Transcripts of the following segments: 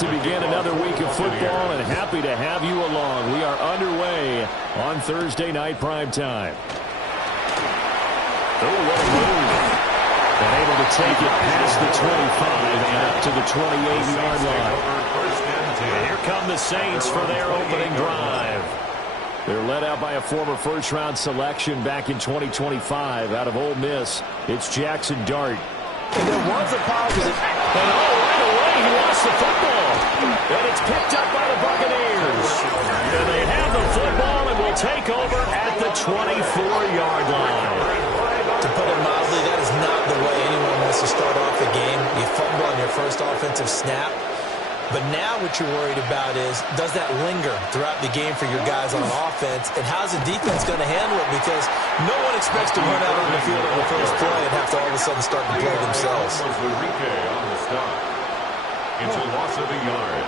to begin another week of football, and happy to have you along. We are underway on Thursday night primetime. Oh, what a move. And able to take it past the 25 and up to the 28-yard line. And here come the Saints for their opening drive. They're led out by a former first-round selection back in 2025 out of Ole Miss. It's Jackson Dart. And there was a positive. And right away he lost the football. And it's picked up by the Buccaneers. And they have the football and will take over at the 24-yard line. To put it mildly, that is not the way anyone wants to start off the game. You fumble on your first offensive snap. But now what you're worried about is, does that linger throughout the game for your guys on offense? And how's the defense going to handle it? Because no one expects to run out on the field on the first play and have to all of a sudden start to play themselves. On the stop. It's a loss of a yard.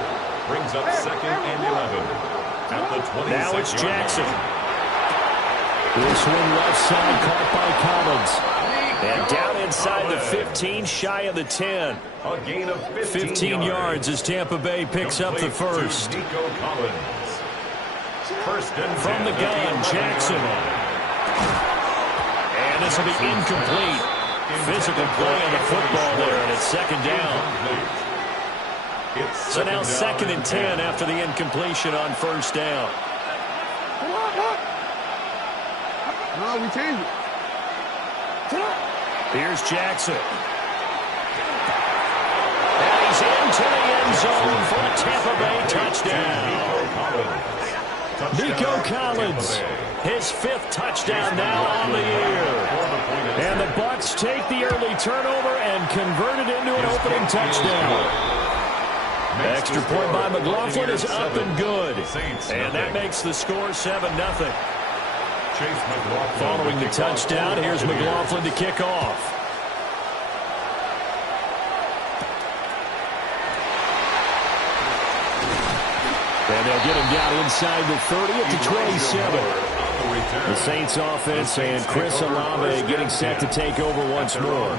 Brings up 2nd and 11. At the 26. Now it's Jackson. This one left side caught by Collins. And down inside the 15, shy of the 10. A gain of 15 yards as Tampa Bay picks up the first. From the gun, Jackson. And this will be incomplete. Physical play on the football there, and it's 2nd down. So now 2nd and 10 after the incompletion on 1st down. No, we changed it. Here's Jackson. And he's into the end zone for a Tampa Bay touchdown. Nico Collins, his 5th touchdown now on the year. And the Bucs take the early turnover and convert it into an opening touchdown. Extra point by McLaughlin is up and good. And that makes the score 7-0. Following the touchdown, here's McLaughlin to kick off. And they'll get him down inside the 30 at the 27. The Saints offense and Chris Olave getting set to take over once more.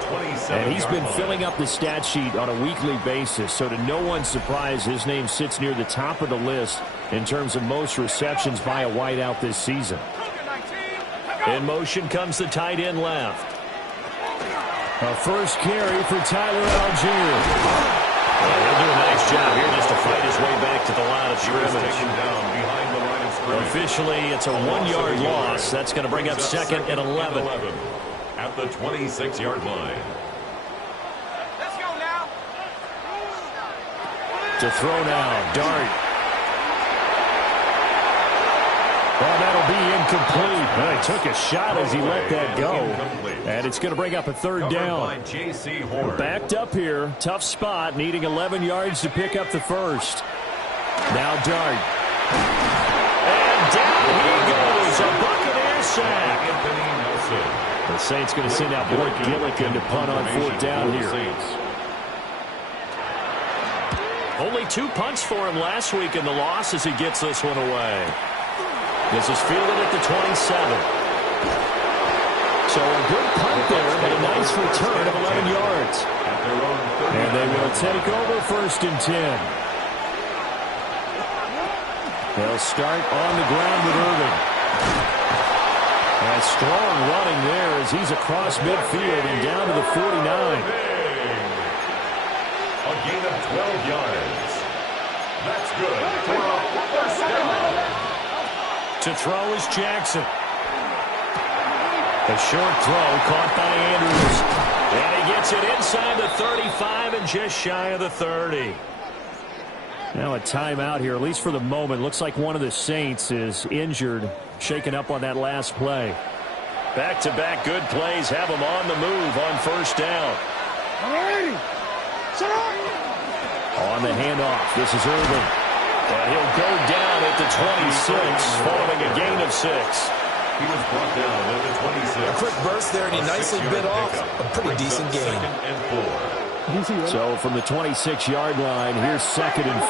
And he's been filling up the stat sheet on a weekly basis, so to no one's surprise, his name sits near the top of the list in terms of most receptions by a wideout this season. In motion comes the tight end left. A first carry for Tyler Algier. Well, he'll do a nice job here just to fight his way back to the line of scrimmage. Officially, it's a 1-yard loss. That's going to bring up 2nd and 11. At the 26-yard line. Let's go now. To throw now, Dart. Well, that'll be incomplete. Well, he took a shot as he let that go. And it's going to bring up a 3rd down. Backed up here. Tough spot. Needing 11 yards to pick up the first. Now Dart. And down he goes. A Buccaneer sack. The Saints going to send out Blake Gillikin to punt on 4th down here. Only 2 punts for him last week in the loss as he gets this one away. This is fielded at the 27. So a good punt there, but a nice return of 11 yards. And they will take over 1st and 10. They'll start on the ground with Irvin. And strong running there as he's across midfield and down to the 49. A gain of 12 yards. That's good for a 1st down. To throw is Jackson. A short throw caught by Andrews. And he gets it inside the 35 and just shy of the 30. Now a timeout here, at least for the moment. Looks like one of the Saints is injured, shaken up on that last play. Back-to-back good plays have him on the move on 1st down. On the handoff, this is Irvin. And he'll go down at the 26, following a gain of 6. He was brought down at the 26. A quick burst there, and he nicely bit off a pretty decent gain. 2nd and 4. So from the 26-yard line, here's 2nd and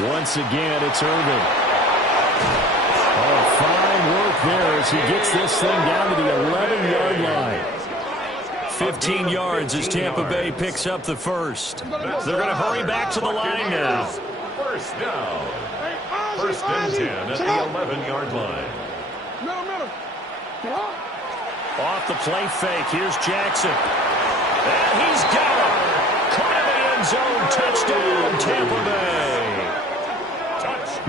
4. Once again, it's Irvin. Oh, fine work there as he gets this thing down to the 11-yard line. 15 yards as Tampa Bay picks up the first. They're going to hurry back to the line now. First down. First and 10 at the 11-yard line. Off the play fake. Here's Jackson. And he's got him. Caught in the end zone. Touchdown, Tampa Bay.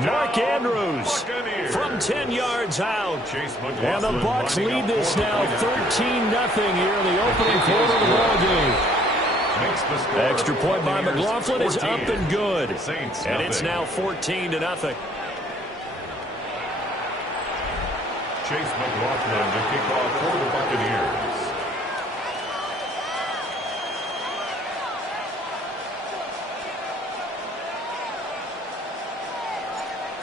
Mark Andrews from 10 yards out. And the Bucs lead this now 13-0 here in the opening quarter of the ball game. Extra point by McLaughlin is up and good. And it's now 14-0. Chase McLaughlin to kick off for the Buccaneers.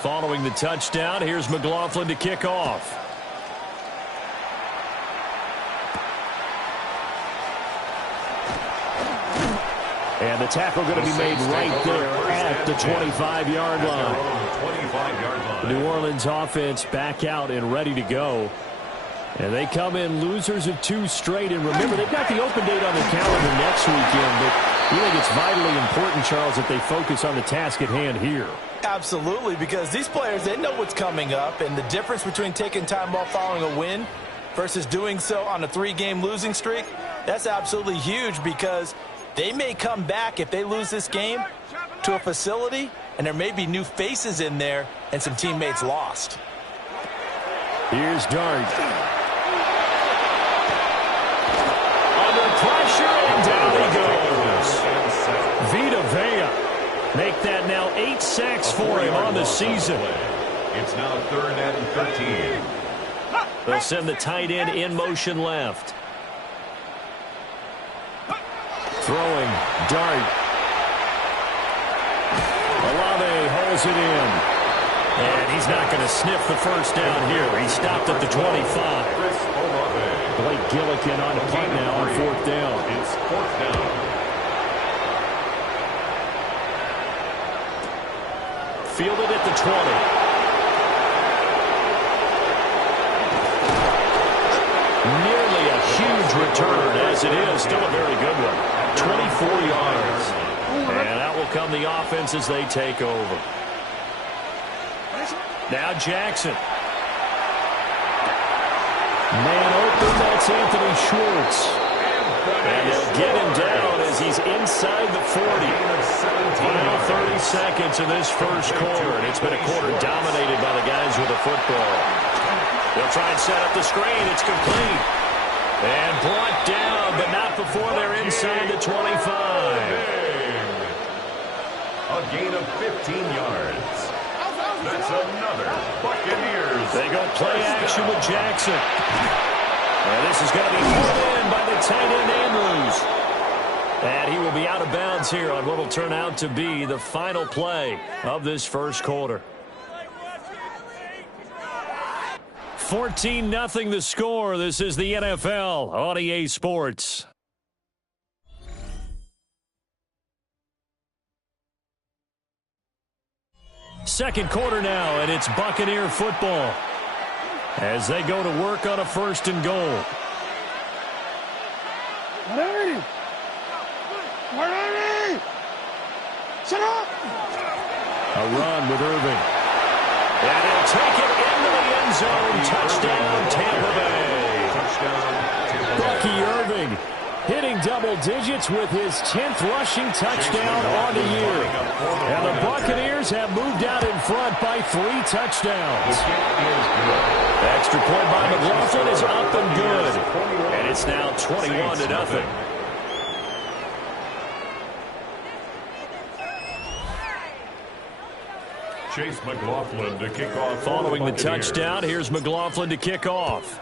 Following the touchdown, here's McLaughlin to kick off. And the tackle going to be made right there at the 25-yard line. New Orleans offense back out and ready to go. And they come in losers of 2 straight. And remember, they've got the open date on their calendar next weekend. But you think it's vitally important, Charles, that they focus on the task at hand here. Absolutely, because these players, they know what's coming up. And the difference between taking time off following a win versus doing so on a 3-game losing streak, that's absolutely huge, because they may come back if they lose this game to a facility, and there may be new faces in there and some teammates lost. Here's Dart. Under pressure, and down he goes. Vita Vea make that now 8 sacks for him on the season. It's now 3rd and 13. They'll send the tight end in motion left. Throwing, Dart. Olave holds it in. And he's not going to sniff the first down here. He stopped at the 25. Blake Gillikin on a punt now on 4th down. It's 4th down. Fielded at the 20. Nearly a huge return, as it is. Still a very good one. 24 yards. And out will come the offense as they take over. Now Jackson. Man open, that's Anthony Schwartz. And they'll get him down as he's inside the 40. Final 30 seconds of this first quarter. And it's been a quarter dominated by the guys with the football. They'll try and set up the screen. It's complete. And brought down, but not before they're inside the 25. A gain of 15 yards. That's another Buccaneers. They go play action with Jackson. And this is going to be put in by the tight end Andrews. And he will be out of bounds here on what will turn out to be the final play of this first quarter. 14-0 the score. This is the NFL on EA Sports. Second quarter now, and it's Buccaneer football as they go to work on a 1st and goal. Shut up! A run with Irving. And he'll take it into the end zone. Touchdown, Tampa Bay. Bucky Irving hitting double digits with his 10th rushing touchdown on the year. And the Buccaneers have moved out in front by 3 touchdowns. Extra point by McLaughlin is up and good. And it's now 21-0. Chase McLaughlin to kick off. Following the touchdown, here's McLaughlin to kick off.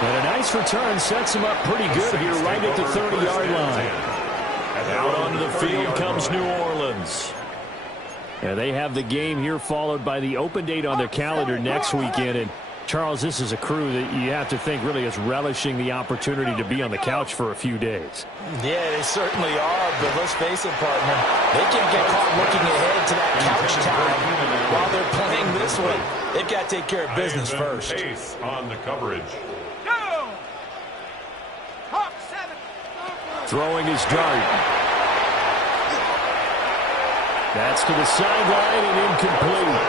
And a nice return sets him up pretty good here right at the 30-yard line. Out onto the field comes New Orleans. And they have the game here followed by the open date on their calendar next weekend. And Charles, this is a crew that you have to think really is relishing the opportunity to be on the couch for a few days. Yeah, they certainly are, but let's face it, partner. They can't get caught looking ahead to that couch time while they're playing this one. They've got to take care of business first. Pace on the coverage. Throwing his dart. That's to the sideline and incomplete.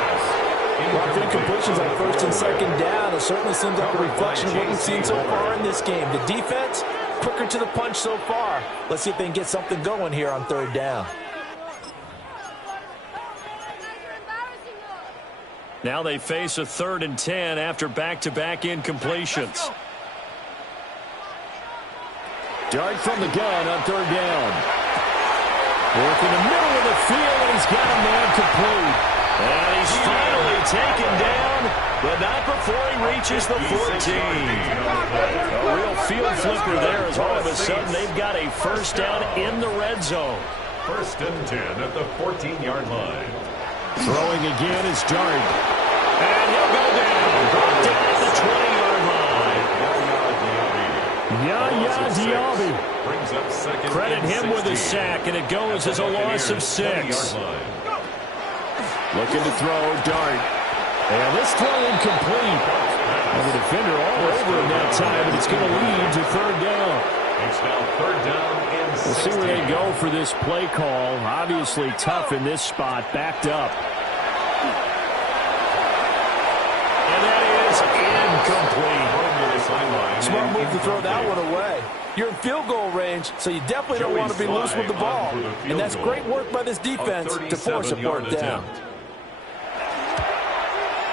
Rough incompletions on first and second down. It certainly seems like a reflection of what we've seen so far in this game. The defense, quicker to the punch so far. Let's see if they can get something going here on third down. Now they face a 3rd and 10 after back-to-back incompletions. Dart from the gun on third down. Working the middle of the field, and he's got a man complete. And he's finally taken down, but not before he reaches the 14. A real field flipper there as all of a sudden they've got a first down in the red zone. 1st and 10 at the 14-yard line. Throwing again is Dart. And he'll go down. Brought down at the 20-yard line. Yaya Diaby. Brings up second. Credit him with a sack, and it goes as a loss of 6. Looking to throw, Dart. And this throw incomplete. And the defender all over him that time, and it's going to lead to 3rd down. It's now 3rd down and 16. We'll see where they go for this play call. Obviously tough in this spot, backed up. And that is incomplete. Smart move to throw that one away. You're in field goal range, so you definitely don't want to be loose with the ball. And that's great work by this defense to force a fourth down.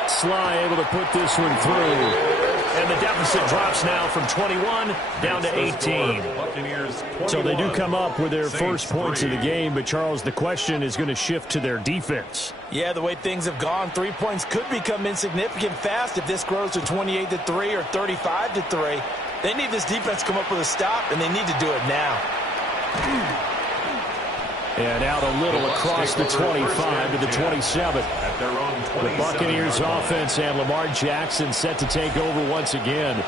Sly able to put this one through. And the deficit drops now from 21 down to 18. So they do come up with their first points of the game, but Charles, the question is going to shift to their defense. Yeah, the way things have gone, 3 points could become insignificant fast if this grows to 28-3 or 35-3. They need this defense to come up with a stop, and they need to do it now. And out a little across the 25 to the 27. The Buccaneers offense and Lamar Jackson set to take over once again.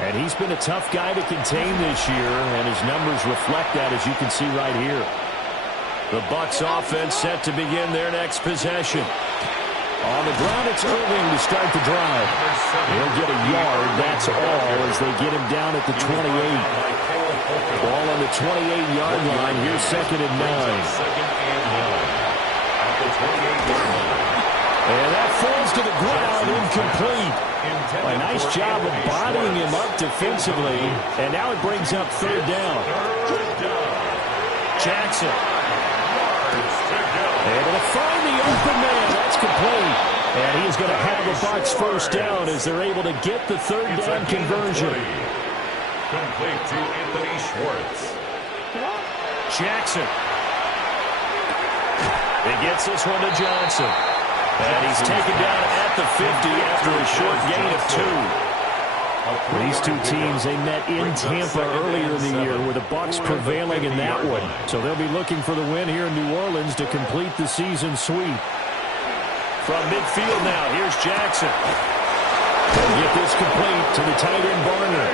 And he's been a tough guy to contain this year, and his numbers reflect that, as you can see right here. The Bucs offense set to begin their next possession. On the ground, it's Irving to start the drive. He'll get a yard, that's all, as they get him down at the 28. Ball on the 28-yard line. Here's 2nd and 9. And that falls to the ground, incomplete. A nice job of bodying him up defensively. And now it brings up 3rd down. Jackson. Able to find the open man. That's complete. And he's going to have the Bucs first down as they're able to get the 3rd down conversion. Complete to Anthony Schwartz. Jackson. He gets this one to Johnson. And he's taken down at the 50 after a short gain of 2. These two teams, they met in Tampa earlier in the year with the Bucs prevailing in that one. So they'll be looking for the win here in New Orleans to complete the season sweep. From midfield now, here's Jackson. He'll get this complete to the tight end Barner.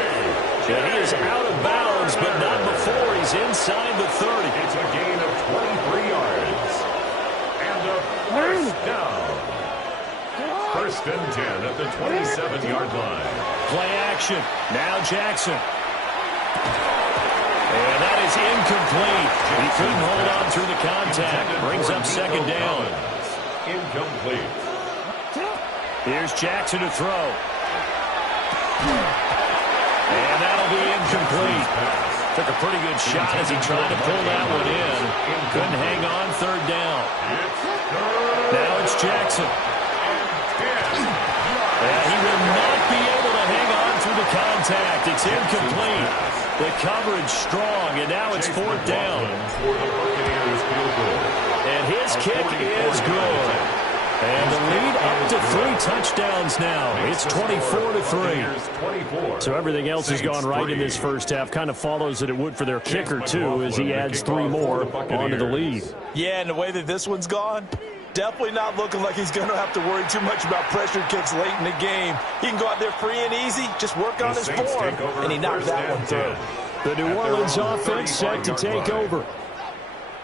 And he is out of bounds, but not before he's inside the 30. It's a gain of 23 yards. And a first down. 1st and 10 at the 27-yard line. Play action. Now Jackson. And that is incomplete. He couldn't hold on through the contact. Brings up 2nd down. Incomplete. Here's Jackson to throw. And that'll be incomplete. Took a pretty good shot as he tried to pull that one in. Couldn't hang on 3rd down. Now it's Jackson. And he will not be able to hang on through the contact. It's incomplete. The coverage strong, and now it's 4th down. And his kick is good. And the lead up to 3 touchdowns now. It's 24-3. So everything else has gone right in this first half. Kind of follows that it would for their kicker, too, as he adds 3 more onto the lead. Yeah, and the way that this one's gone, Definitely not looking like he's going to have to worry too much about pressure kicks late in the game. He can go out there free and easy, just work on his form, and he knocked that one through. The New Orleans offense set to take over.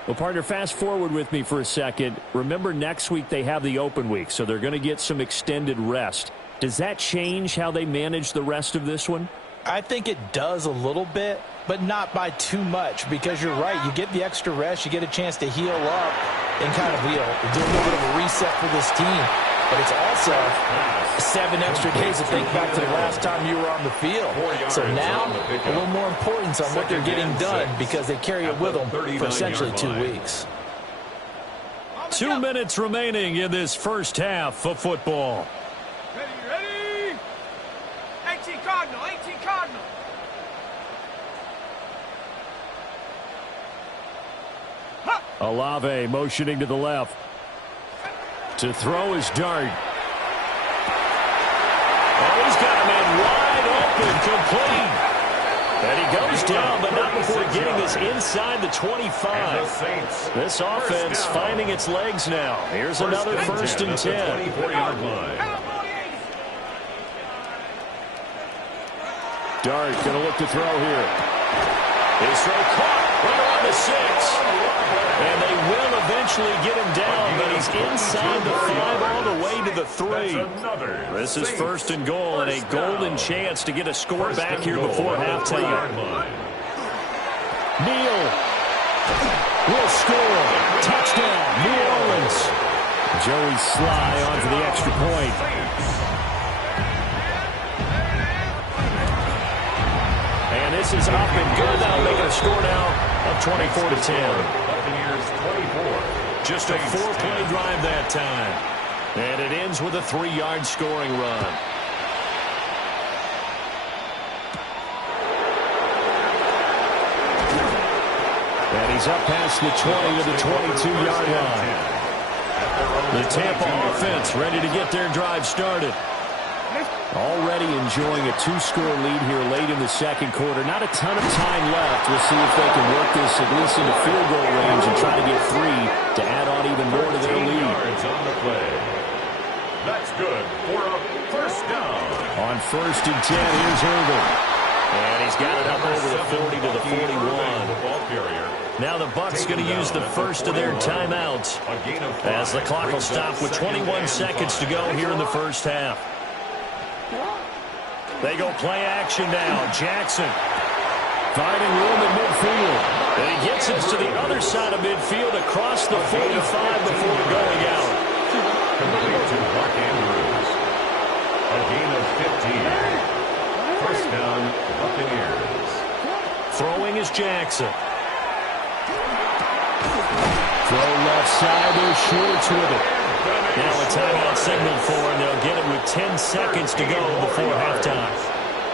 Well, partner, fast forward with me for a second. Remember, next week they have the open week, so they're going to get some extended rest. Does that change how they manage the rest of this one? I think it does a little bit, but not by too much, because you're right. You get the extra rest. You get a chance to heal up and kind of, do a little bit of a reset for this team. But it's also 7 extra days to think back to the last time you were on the field. So now, a little more importance on what they're getting done because they carry it with them for essentially 2 weeks. 2 minutes remaining in this first half of football. Ready? 18 Cardinal, 18 Cardinal. Olave motioning to the left. To throw his dart. Oh, he's got him in wide open, complete. And he goes down, but not before getting this inside the 25. This offense finding its legs now. Here's another first and 10. 24-yard line. Dart going to look to throw here. His throw caught right around the 6. And they will eventually get him down, but he's inside the 5 all the way to the 3. This is first and goal and a golden chance to get a score back here before halftime. Neal will score. Touchdown, New Orleans. Joey Sly onto the extra point. And this is up and good. That'll make it a score now of 24-10. Just a 4-play drive that time. And it ends with a 3-yard scoring run. And he's up past the 20 to the 22-yard line. The Tampa offense ready to get their drive started. Already enjoying a 2-score lead here late in the second quarter. Not a ton of time left. We'll see if they can work this at least into field goal range and try to get 3 to add on even more to their lead. On the play. That's good for a first down. On first and 10, here's Irvin. And he's got it up over the 40 to the 41. Now the Bucs going to use the first of their timeouts as the clock will stop with 21 seconds to go here in the first half. They go play action now. Jackson finding room in midfield. And he gets us to the other side of midfield across the 45 before going out. Complete to Mark Andrews. A gain of 15. First down, Buccaneers. Throwing is Jackson. Throw left side. There's Schwartz with it. Now a timeout signal for him. They'll get it with 10 seconds to go before halftime.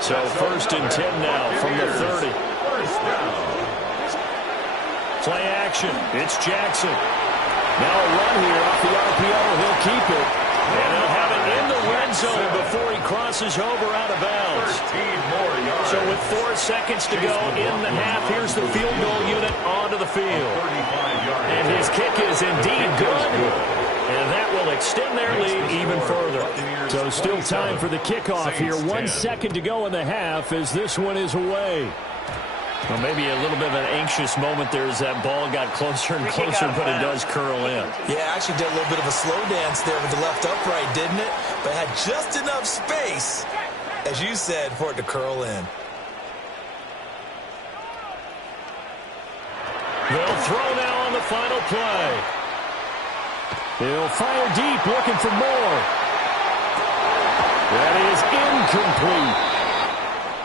So first and 10 now from the 30. Play action. It's Jackson. Now a run here off the RPO. He'll keep it. And he'll have it in the red zone before he crosses over out of bounds. So with 4 seconds to go in the half, here's the field goal unit onto the field. And his kick is indeed good. And that will extend their lead even further. So still time for the kickoff here. 1 second to go in the half as this one is away. Well, maybe a little bit of an anxious moment there as that ball got closer and closer, but it does curl in. Yeah, actually did a little bit of a slow dance there with the left upright, didn't it? But had just enough space, as you said, for it to curl in. They'll throw now on the final play. He'll fire deep, looking for more. That is incomplete.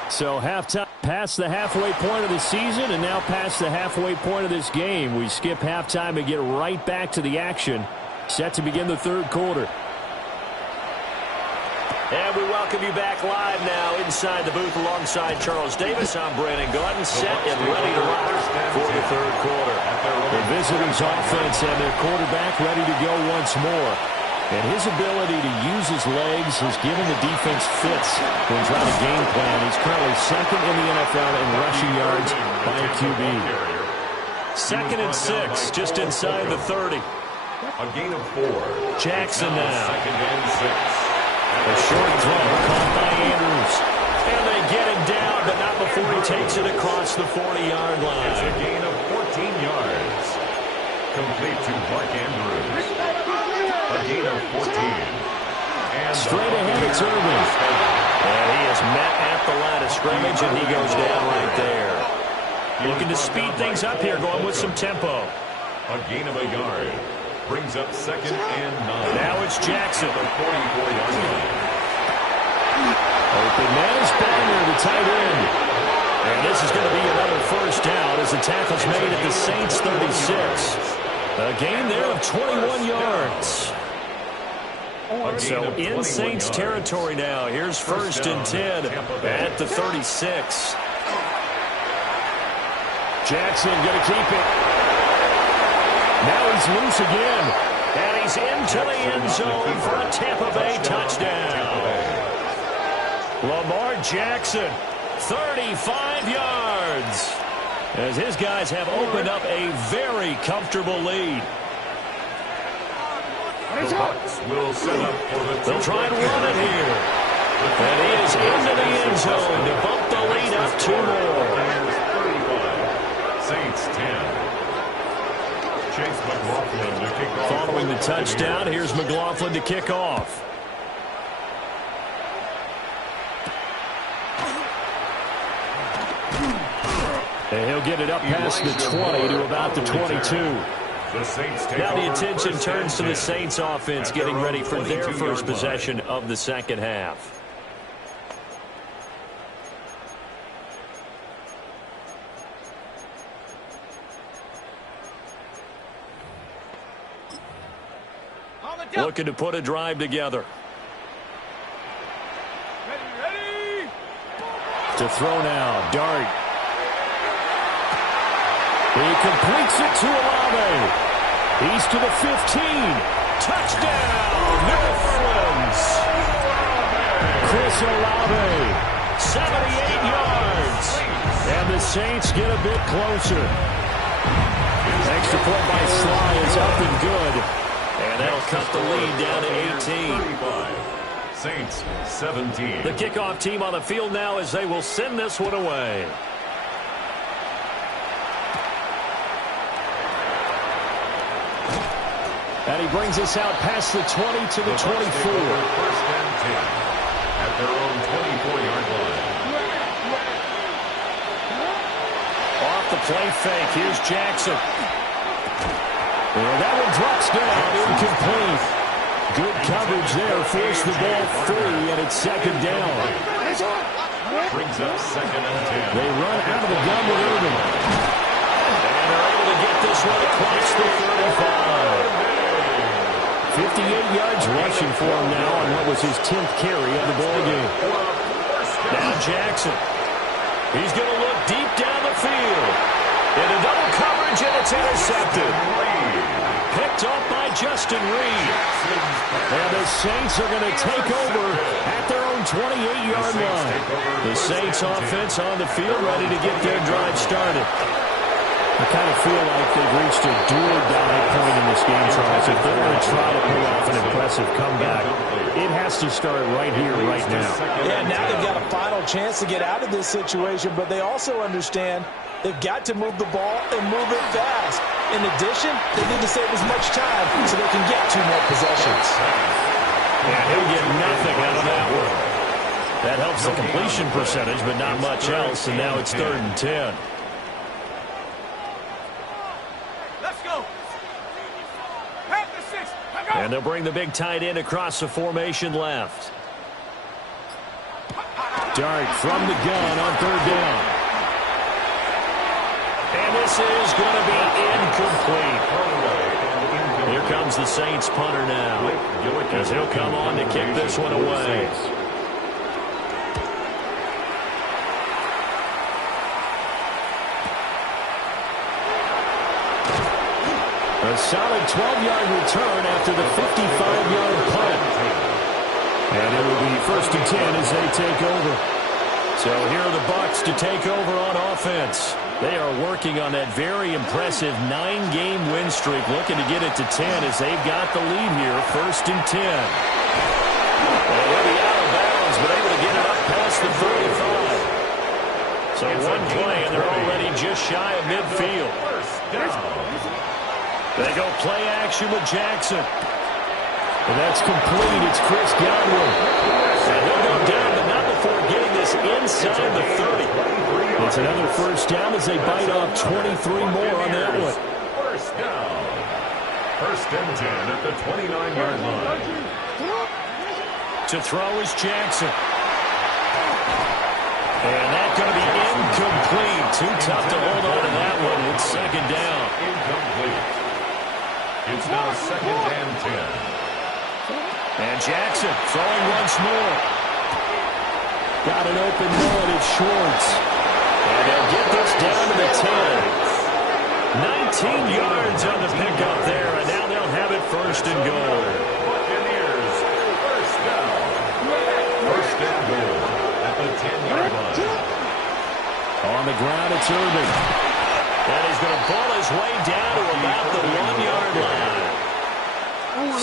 So halftime, past the halfway point of the season, and now past the halfway point of this game. We skip halftime and get right back to the action. Set to begin the third quarter. And we welcome you back live now inside the booth alongside Charles Davis. I'm Brandon Gordon, set and ready to rock for the third quarter. The visitors' offense and their quarterback ready to go once more. And his ability to use his legs has given the defense fits when trying to game plan. He's currently second in the NFL in rushing yards by a QB. 2nd and 6, just inside the 30. A gain of 4. Jackson now. Second and 6. A short throw caught by Andrews. And they get him down, but not before he takes it across the 40-yard line. It's a gain of 14 yards. Complete to Mark Andrews. A gain of 14. And straight ahead, it's Irvin. And he is met at the line of scrimmage, and he goes down right there. Looking to speed things up here, going with some tempo. A gain of a yard. Brings up second and 9. Now it's Jackson. The 44-yard line. Open man is Banner, the tight end. And this is going to be another first down as the tackle's made at the Saints 36. A gain there of 21 yards. So in Saints territory now. Here's first and 10 at the 36. Jackson going to keep it. Now he's loose again. And he's into the end zone for a Tampa Bay touchdown. Lamar Jackson, 35 yards. As his guys have opened up a very comfortable lead. The Bucs will set up for the they'll try and run it here. And he is into the end zone to bump the lead up 2 more. 35. Saints 10. Chase McLaughlin to kick off. Following the touchdown, here's McLaughlin to kick off. And he'll get it up past the 20 to about the 22. Now the attention turns to the Saints offense getting ready for their first possession of the second half. Looking to put a drive together. Ready. To throw now, Dart. He completes it to Olave. He's to the 15. Touchdown, Dolphins. Chris Olave, 78 yards. And the Saints get a bit closer. Extra point by Sly is up and good. And that'll cut the lead down to 18. Saints 17. The kickoff team on the field now as they will send this one away. And he brings us out past the 20 to the 24. First and 10 at their own 24-yard line. Off the play fake. Here's Jackson. And that one drops down, incomplete. Good coverage there, forced the ball free, and it's second down. Brings up second and 10. They run out of the gun with Irvin. And they're able to get this one across the 35. 58 yards rushing for him now on what was his 10th carry of the ball game. Now Jackson. He's going to look deep down the field. Into double coverage, and it's intercepted. Picked off by Justin Reed. And the Saints are going to take over at their own 28-yard line. The Saints offense on the field ready to get their drive started. I kind of feel like they've reached a do-or-die point in this game, Charles. If they're going to try to pull off an impressive comeback, it has to start right here, right now. Yeah, now they've got a final chance to get out of this situation, but they also understand they've got to move the ball and move it fast. In addition, they need to save as much time so they can get 2 more possessions. Yeah, he'll get nothing out of that one. That helps the completion percentage, but not much else, and now it's 3rd and 10. And they'll bring the big tight end across the formation left. Dart from the gun on 3rd down. And this is going to be incomplete. Here comes the Saints punter now, as he'll come on to kick this one away. A solid 12-yard return after the 55-yard punt. And it will be 1st and 10 as they take over. So here are the Bucs to take over on offense. They are working on that very impressive 9-game win streak, looking to get it to 10 as they've got the lead here, 1st and 10. They'll be out of bounds, but able to get it up past the 35. So one play, and they're already just shy of midfield. They go play action with Jackson. And that's complete. It's Chris Godwin. And he'll go down, but not before getting this inside the 30. It's another first down as they bite off 23 more on that one. First down. 1st and 10 at the 29-yard line. To throw is Jackson. And that's going to be incomplete. Too tough to hold on to that one. It's 2nd down. Incomplete. It's now 2nd and 10. And Jackson throwing once more. Got an open man. It's Schwartz. And they'll get this down to the 10. 19 yards on the pickup there, and now they'll have it 1st and goal. Buccaneers, first down. 1st and goal at the 10-yard line. On the ground, it's Irving. And he's going to pull his way down to about the 1-yard line.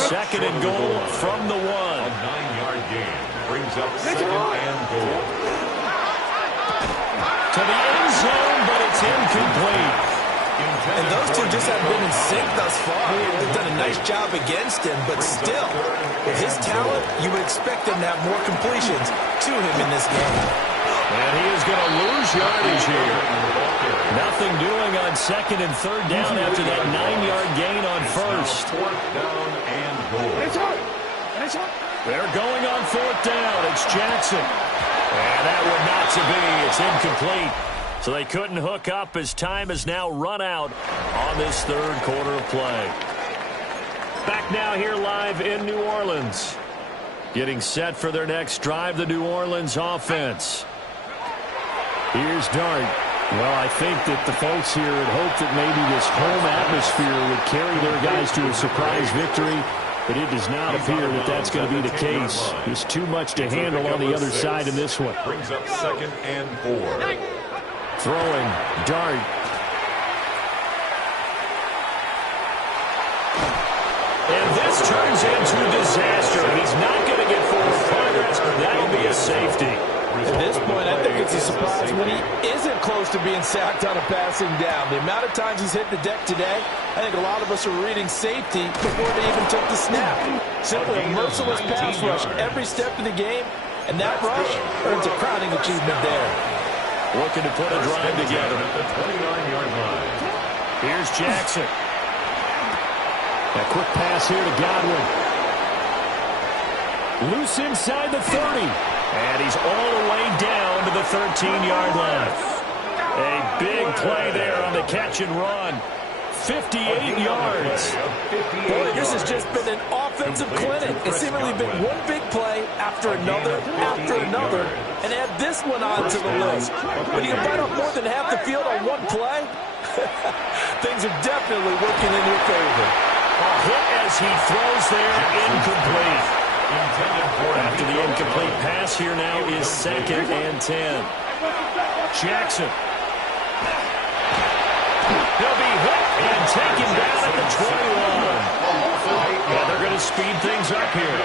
2nd and goal from the 1. A 9-yard gain brings up 2nd and goal. To the end zone, but it's incomplete. And those two just haven't been in sync thus far. They've done a nice job against him, but still, with his talent, you would expect them to have more completions to him in this game. And he is going to lose yardage here. Nothing doing on 2nd and 3rd down after that 9-yard gain on 1st. 4th down and goal. They're going on 4th down. It's Jackson. And that one not to be. It's incomplete. So they couldn't hook up as time has now run out on this 3rd quarter of play. Back now here live in New Orleans. Getting set for their next drive, the New Orleans offense. Here's Dart. Well, I think that the folks here had hoped that maybe this home atmosphere would carry their guys to a surprise victory, but it does not appear that that's going to be the case. There's too much to handle on the other side in this one. Brings up 2nd and 4. Throwing, Dart. And this turns into disaster. He's not going to get forward progress. That'll be a safety. At this point, I think it's a surprise when he isn't close to being sacked on a passing down. The amount of times he's hit the deck today, I think a lot of us are reading safety before they even took the snap. Simply a merciless pass rush every step of the game, and that rush earns a crowning achievement there. Looking to put a drive together. At the 29-yard line. Here's Jackson. A quick pass here to Godwin. Loose inside the 30. And he's all the way down to the 13-yard line. A big play there on the catch and run. 58 yards. Boy, this has just been an offensive clinic. It's seemingly been one big play after another, and add this one on to the list. When you can bite off more than half the field on one play, things are definitely working in your favor. A hit as he throws there, incomplete. After the incomplete pass, here now is 2nd and 10. Jackson. He'll be hit and taken down at the 21. Yeah, they're going to speed things up here.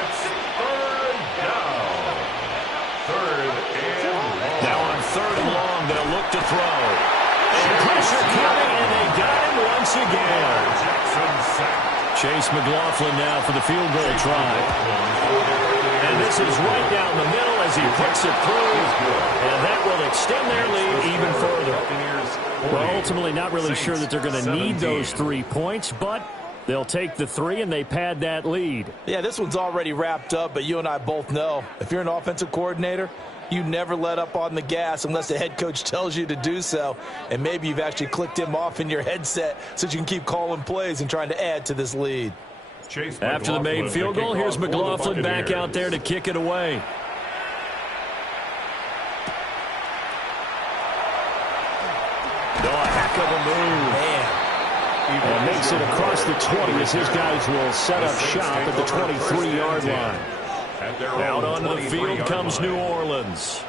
Now on 3rd and long, they'll look to throw. And pressure coming, and they got him once again. Chase McLaughlin now for the field goal try. And this is right down the middle as he puts it through. And that will extend their lead even further. Well, ultimately not really sure that they're going to need those 3 points, but they'll take the 3 and they pad that lead. Yeah, this one's already wrapped up, but you and I both know if you're an offensive coordinator, you never let up on the gas unless the head coach tells you to do so. And maybe you've actually clicked him off in your headset so you can keep calling plays and trying to add to this lead. After the made field goal, here's McLaughlin back out there to kick it away. A heck of a move. Man. And makes it across the 20 as his guys will set up shop at the 23-yard line. Out onto the field comes New Orleans.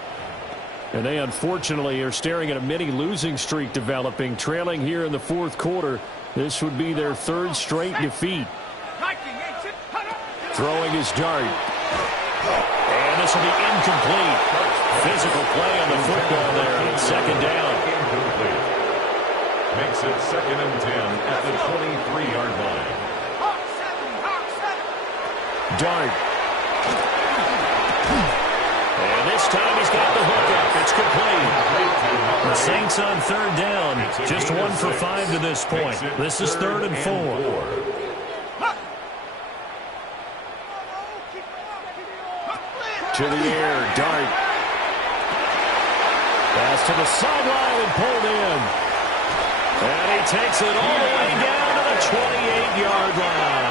And they unfortunately are staring at a mini losing streak developing, trailing here in the fourth quarter. This would be their third straight defeat. Throwing his dart. And this will be incomplete. Physical play on the football there, and it's second down. Incomplete. Makes it 2nd and 10 at the 23-yard line. Dart. And this time he's got the hook up. It's complete. The Saints on third down. Just 1 for 5 to this point. This is 3rd and 4. To the air, Dart. Pass to the sideline and pulled in. And he takes it all the way down to the 28-yard line.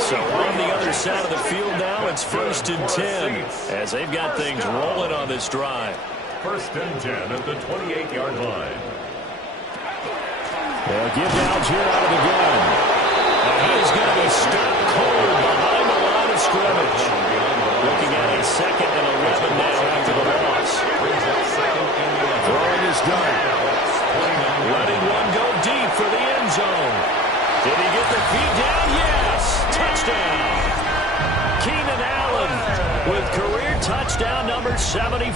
So on the other side of the field now, it's 1st and 10 as they've got things rolling on this drive. 1st and 10 at the 28-yard line. They'll give Algier out of the gun. And he's going to be stopped cold behind the line of scrimmage. Looking at a 2nd and 11 now after the loss. Throwing his dart. Letting one go deep for the end zone. Did he get the feet down? Yes. Touchdown. Keenan Allen with career touchdown number 75.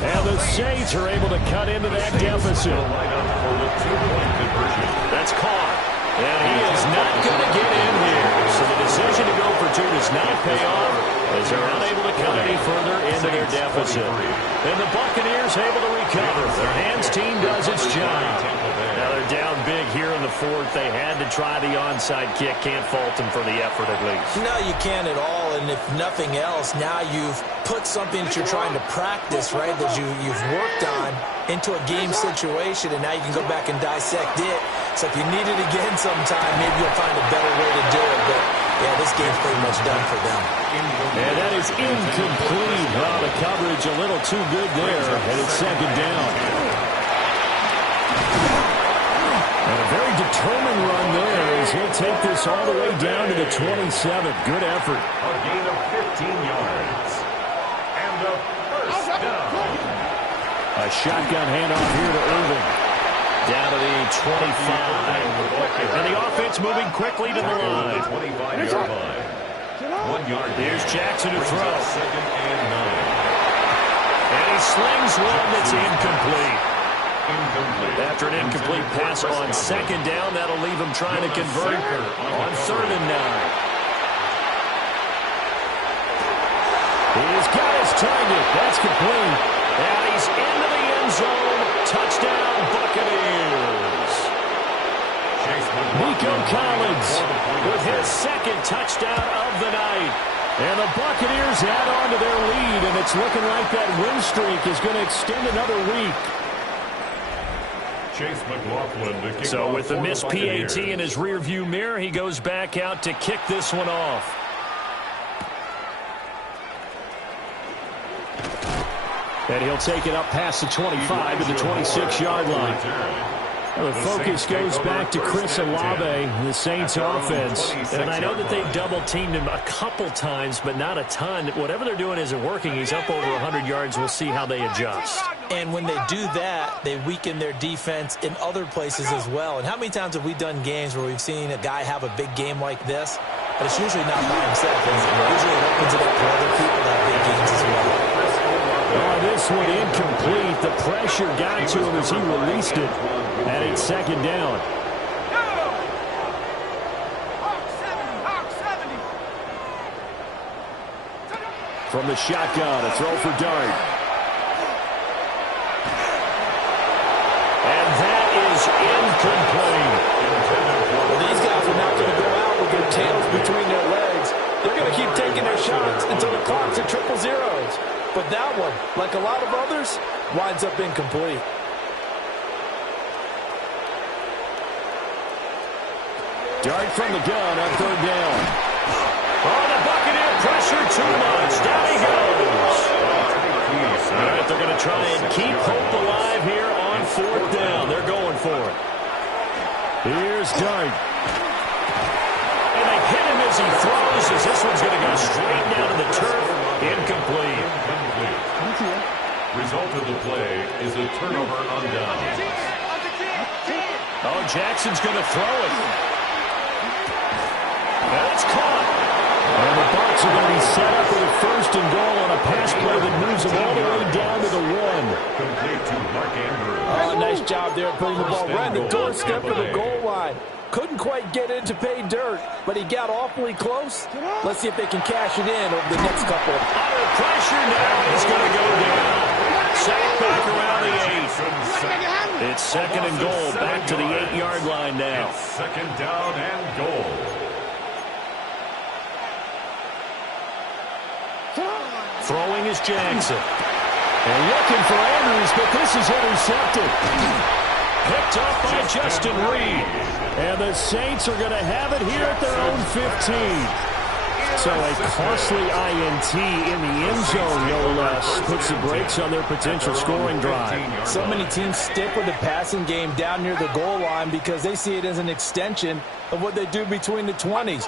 And the Saints are able to cut into that deficit. That's caught. And he is not going to get in here. So the decision to go for 2 does not pay off as they're unable to cut any further into their deficit. And the Buccaneers able to recover. Their hands team does its job. Now they're down big here in the 4th. They had to try the onside kick. Can't fault them for the effort at least. No, you can't at all. And if nothing else, now you've put something that you're trying to practice, right, that you've worked on into a game situation, and now you can go back and dissect it. So if you need it again sometime, maybe you'll find a better way to do it. But, yeah, this game's pretty much done for them. And that is incomplete. Well, the coverage a little too good there, and it's 2nd down. And a very determined run there as he'll take this all the way down to the 27th. Good effort. A gain of 15 yards. And a 1st down. A shotgun handoff here to Irvin. Down to the 25. And the offense moving quickly to the line. 25-yard line. 1 yard. Here's Jackson to throw. 2nd and 9. And he slings one that's incomplete. Incomplete. After an incomplete pass on 2nd down, that'll leave him trying to convert on 3rd and 9. He's got his target. That's complete. And he's into the end zone. Touchdown, Buccaneers. Nico Collins with his 2nd touchdown of the night. And the Buccaneers add on to their lead, and it's looking like that win streak is going to extend another week. Chase McLaughlin to kick So off with the for missed Buccaneers. PAT in his rearview mirror, he goes back out to kick this one off. And he'll take it up past the 25 to the 26-yard line. The focus goes back to Chris Olave, the Saints offense. And I know that they've double-teamed him a couple times, but not a ton. Whatever they're doing isn't working. He's up over 100 yards. We'll see how they adjust. And when they do that, they weaken their defense in other places as well. And how many times have we done games where we've seen a guy have a big game like this, but it's usually not by himself. Usually it opens it up for other people that have big games as well. Oh, this one incomplete. The pressure got to him as he released it. And it's 2nd down. From the shotgun, a throw for Dart. And that is incomplete. Well, these guys are not going to go out with their tails between their legs. They're going to keep taking their shots until the clock's at 000. But that one, like a lot of others, winds up incomplete. Dart from the gun on 3rd down. Oh, the Buccaneer pressure too much. Down he goes. All right, they're going to try and keep hope alive here on 4th down. They're going for it. Here's Dart. And they hit him as he throws, as this one's going to go straight down to the turf. Incomplete. Result of the play is a turnover on downs. Oh, Jackson's going to throw it. And it's caught. And the Bucs are going to be set up with a 1st and goal on a pass play that moves them all the way down to the 1. Complete to Mark Andrews. Oh, nice job there putting the ball right at the doorstep of the goal line. Couldn't quite get in to pay dirt, but he got awfully close. Let's see if they can cash it in over the next couple. Under pressure now, he's going to go down. Sacked back around the 8. It's 2nd and goal, back to the 8-yard line now. It's 2nd down and goal. Throwing is Jackson. And looking for Andrews, but this is intercepted. Picked up by Justin Reed. And the Saints are going to have it here at their own 15. So a costly INT in the end zone, no less, puts the brakes on their potential scoring drive. So many teams stick with the passing game down near the goal line because they see it as an extension of what they do between the 20s.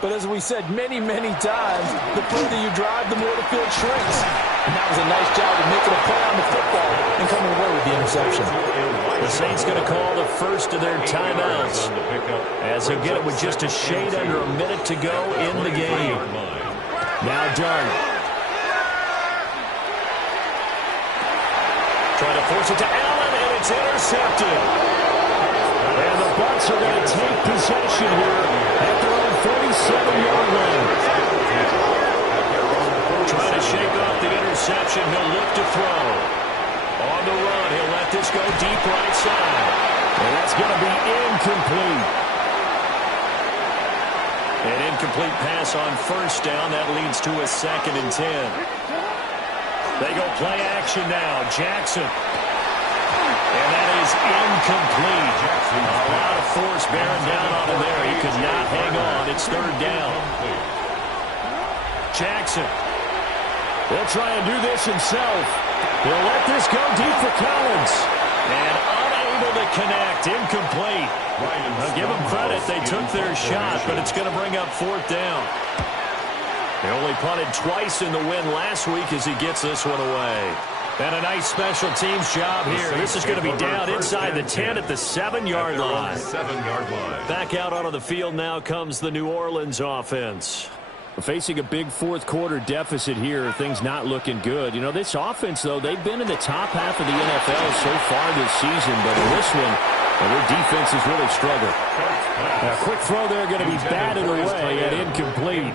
But as we said many, many times, the further you drive, the more the field shrinks. And that was a nice job of making a play on the football and coming away with the interception. The Saints going to call the first of their timeouts as they'll get it with just a shade under a minute to go in the game. Now Darnold. Trying to force it to Allen, and it's intercepted. And the Bucs are going to take possession here at their own 47-yard line. Trying to shake off the interception. He'll look to throw. On the run, he'll let this go deep right side. And that's going to be incomplete. An incomplete pass on 1st down. That leads to a 2nd and 10. They go play action now. Jackson. And that is incomplete. A lot of force bearing down on him there. He could not hang on. It's 3rd down. Jackson. He'll try and do this himself. He'll let this go deep for Collins. And unable to connect. Incomplete. I'll give them credit. They took their shot, but it's going to bring up 4th down. They only punted twice in the win last week as he gets this one away. And a nice special teams job here. This is going to be down inside the 10 at the 7-yard line. Back out onto the field now comes the New Orleans offense. Facing a big 4th quarter deficit here, things not looking good. You know, this offense, though, they've been in the top half of the NFL so far this season, but in this one, their defense has really struggled. A quick throw there going to be batted away and incomplete.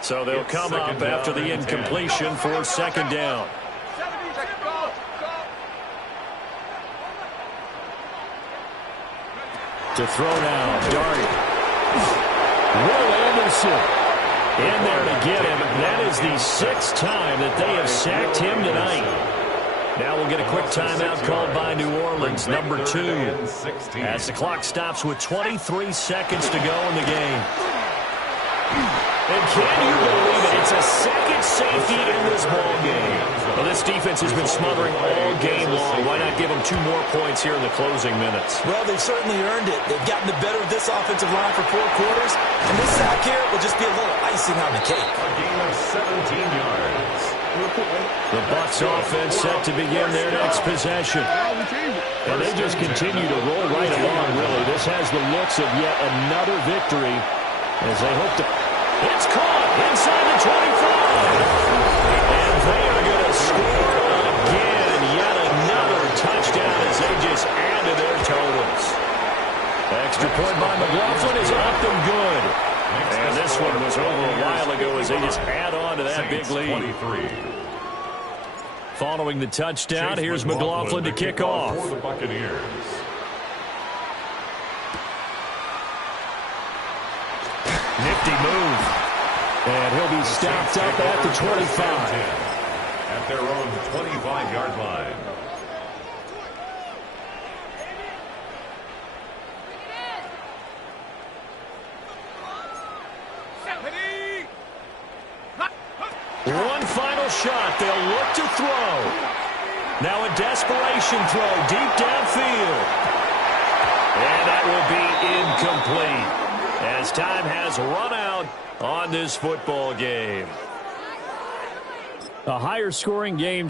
So they'll come up after the incompletion for 2nd down. To throw now, Darty. Will Anderson in there to get him. That is the 6th time that they have sacked him tonight. Now we'll get a quick timeout called by New Orleans, number 2, as the clock stops with 23 seconds to go in the game. And can you believe it? It's a 2nd safety in this ball game. Well, this defense has been smothering all game long. Why not give them 2 more points here in the closing minutes? Well, they've certainly earned it. They've gotten the better of this offensive line for 4 quarters. And this sack here will just be a little icing on the cake. A gain of 17 yards. The Bucs offense set to begin their next possession. And they just continue to roll right along, really. This has the looks of yet another victory as they hope to... It's caught inside the 25. And they are going to score again. Yet another touchdown as they just add to their totals. Extra point by McLaughlin is up and good. And this one was over a while ago as they just add on to that big lead. Following the touchdown, here's McLaughlin to kick off. For the Buccaneers. Nifty move. And he'll be stopped up at the 25. At their own 25-yard line. One final shot. They'll look to throw. Now a desperation throw deep downfield. And that will be incomplete as time has run out on this football game. A higher scoring game.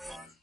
1.